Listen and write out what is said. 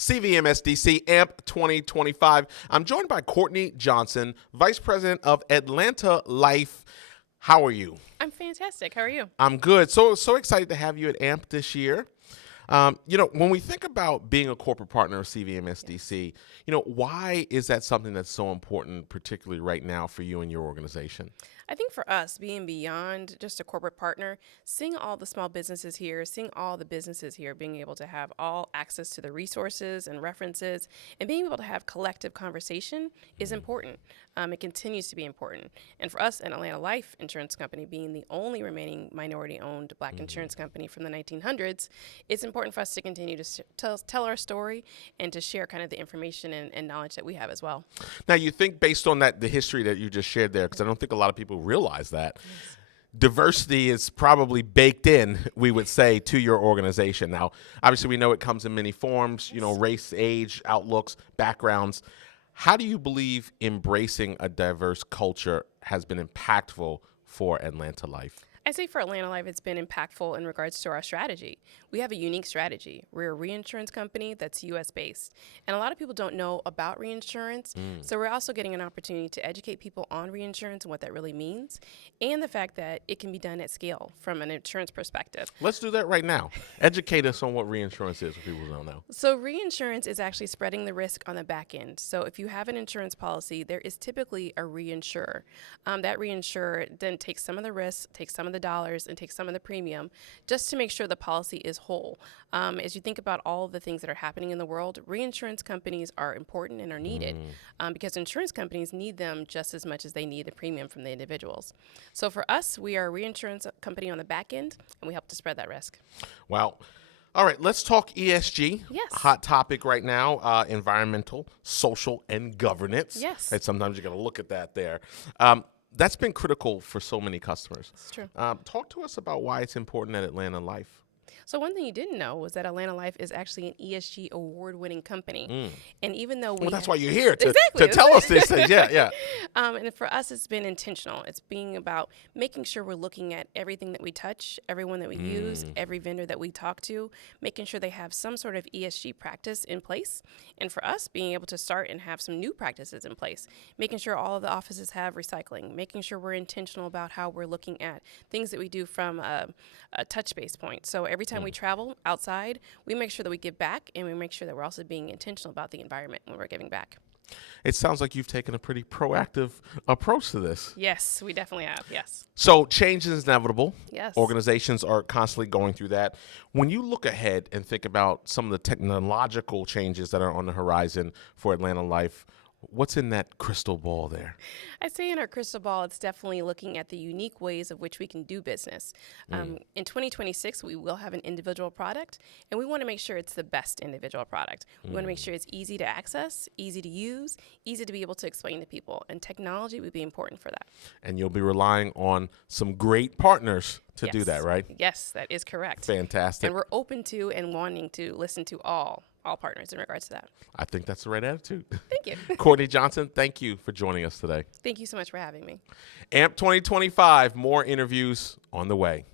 CVMSDC AMP 2025. I'm joined by Courtney Johnson, Vice President of Atlanta Life. How are you? I'm fantastic. How are you? I'm good. So excited to have you at AMP this year. When we think about being a corporate partner of CVMSDC, why is that something that's so important, particularly right now for you and your organization? I think for us, being beyond just a corporate partner, seeing all the small businesses here, seeing all the businesses here, being able to have all access to the resources and references, and being able to have collective conversation is important. It continues to be important. And for us, an Atlanta Life Insurance Company, being the only remaining minority-owned Black insurance company from the 1900s, it's important for us to continue to tell our story and to share kind of the information and knowledge that we have as well. Now, you think based on the history that you just shared there, because I don't think a lot of people realize that, diversity is probably baked in, we would say, to your organization. Now, obviously, we know it comes in many forms, race, age, outlooks, backgrounds. How do you believe embracing a diverse culture has been impactful for Atlanta Life? I say for Atlanta Life, it's been impactful in regards to our strategy. We have a unique strategy. We're a reinsurance company that's U.S.-based. And a lot of people don't know about reinsurance. So we're also getting an opportunity to educate people on reinsurance and what that really means, and the fact that it can be done at scale from an insurance perspective. Let's do that right now. Educate us on what reinsurance is for people who don't know. So reinsurance is actually spreading the risk on the back end. So if you have an insurance policy, there is typically a reinsurer. That reinsurer then takes some of the risk, takes some of the dollars, and takes some of the premium just to make sure the policy is whole. As you think about all of the things that are happening in the world, reinsurance companies are important and are needed because insurance companies need them just as much as they need the premium from the individuals. So for us, we are a reinsurance company on the back end, and we help to spread that risk. Wow. All right, let's talk ESG. Yes. Hot topic right now, environmental, social, and governance. Yes. And sometimes you got to look at that there. That's been critical for so many customers. It's true. Talk to us about why it's important at Atlanta Life. So one thing you didn't know was that Atlanta Life is actually an ESG award-winning company. And even though that's why you're here, to Exactly. tell us these things. Yeah. And for us, it's been intentional. It's being about making sure we're looking at everything that we touch, everyone that we use, every vendor that we talk to, making sure they have some sort of ESG practice in place. And for us, being able to start and have some new practices in place, making sure all of the offices have recycling, making sure we're intentional about how we're looking at things that we do from a touch-based point. So every time we travel outside, we make sure that we give back, and we make sure that we're also being intentional about the environment when we're giving back. It sounds like you've taken a pretty proactive approach to this. Yes, we definitely have, yes. So change is inevitable. Yes. Organizations are constantly going through that. When you look ahead and think about some of the technological changes that are on the horizon for Atlanta Life, what's in that crystal ball there? I'd say in our crystal ball, it's definitely looking at the unique ways of which we can do business. In 2026, we will have an individual product, and we want to make sure it's the best individual product. We want to make sure it's easy to access, easy to use, easy to be able to explain to people, and technology would be important for that. And you'll be relying on some great partners to do that, right? Yes, that is correct. Fantastic. And we're open to and wanting to listen to all partners in regards to that. I think that's the right attitude. Thank you. Courtney Johnson, thank you for joining us today. Thank you so much for having me. AMP 2025, more interviews on the way.